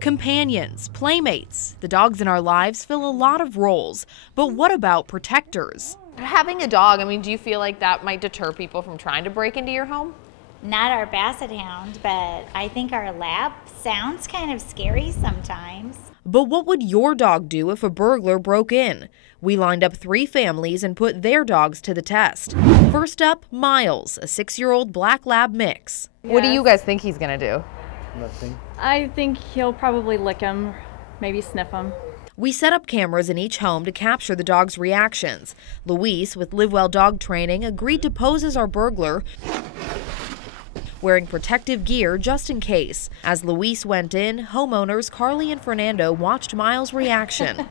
Companions, playmates, the dogs in our lives fill a lot of roles, but what about protectors? Having a dog, I mean, do you feel like that might deter people from trying to break into your home? Not our Basset Hound, but I think our lab sounds kind of scary sometimes. But what would your dog do if a burglar broke in? We lined up 3 families and put their dogs to the test. First up, Miles, a 6-year-old black lab mix. Yes. What do you guys think he's gonna do? Nothing. I think he'll probably lick him, maybe sniff him. We set up cameras in each home to capture the dog's reactions. Luis, with Live Well Dog Training, agreed to pose as our burglar, wearing protective gear just in case. As Luis went in, homeowners Carly and Fernando watched Miles' reaction.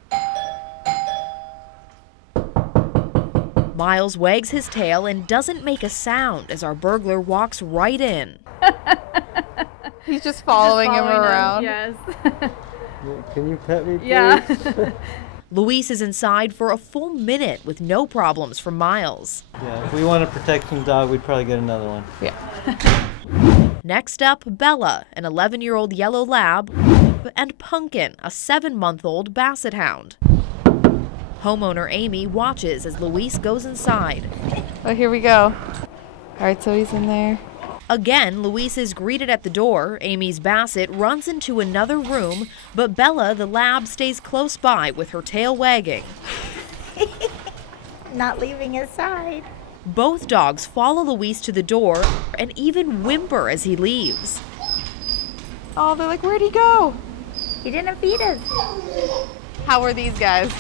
Miles wags his tail and doesn't make a sound as our burglar walks right in. He's just following him around. Yes. Can you pet me, please? Yeah. Luis is inside for a full minute with no problems from Miles. Yeah, if we want to protect some dog, we'd probably get another one. Yeah. Next up, Bella, an 11-year-old yellow lab, and Pumpkin, a 7-month-old Basset Hound. Homeowner Amy watches as Luis goes inside. Oh, here we go. All right, so he's in there. Again, Luis is greeted at the door. Amy's Basset runs into another room, but Bella, the lab, stays close by with her tail wagging. Not leaving his side. Both dogs follow Luis to the door and even whimper as he leaves. Oh, they're like, where'd he go? He didn't feed us. How are these guys?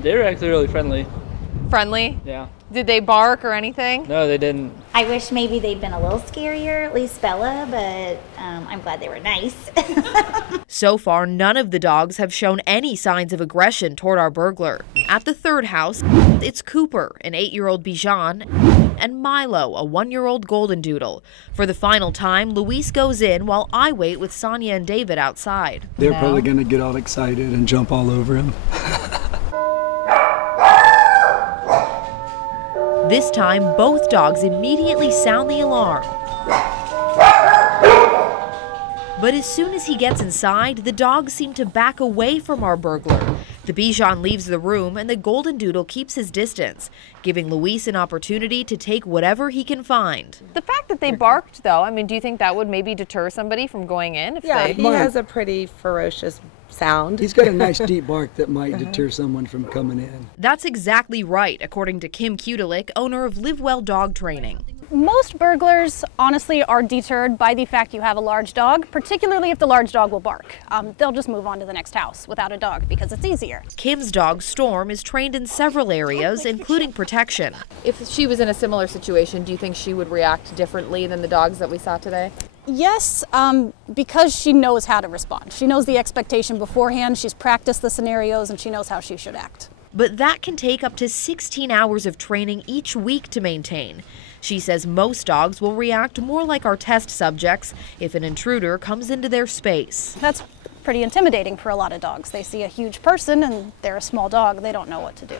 They were actually really friendly. Friendly? Yeah. Did they bark or anything? No, they didn't. I wish maybe they'd been a little scarier, at least Bella, but I'm glad they were nice. So far, none of the dogs have shown any signs of aggression toward our burglar. At the third house, it's Cooper, an 8-year-old Bichon, and Milo, a 1-year-old Golden Doodle. For the final time, Luis goes in while I wait with Sonia and David outside. They're probably going to get all excited and jump all over him. This time, both dogs immediately sound the alarm. But as soon as he gets inside, the dogs seem to back away from our burglar. The Bichon leaves the room and the Golden Doodle keeps his distance, giving Luis an opportunity to take whatever he can find. The fact that they barked, though, I mean, do you think that would maybe deter somebody from going in? If Yeah, they... he has a pretty ferocious sound. He's got a nice deep bark that might deter someone from coming in. That's exactly right, according to Kim Kudalik, owner of Live Well Dog Training. Most burglars, honestly, are deterred by the fact you have a large dog, particularly if the large dog will bark. They'll just move on to the next house without a dog because it's easier. Kim's dog, Storm, is trained in several areas, including protection. If she was in a similar situation, do you think she would react differently than the dogs that we saw today? Yes, because she knows how to respond. She knows the expectation beforehand, she's practiced the scenarios, and she knows how she should act. But that can take up to 16 hours of training each week to maintain. She says most dogs will react more like our test subjects if an intruder comes into their space. That's pretty intimidating for a lot of dogs. They see a huge person and they're a small dog. They don't know what to do.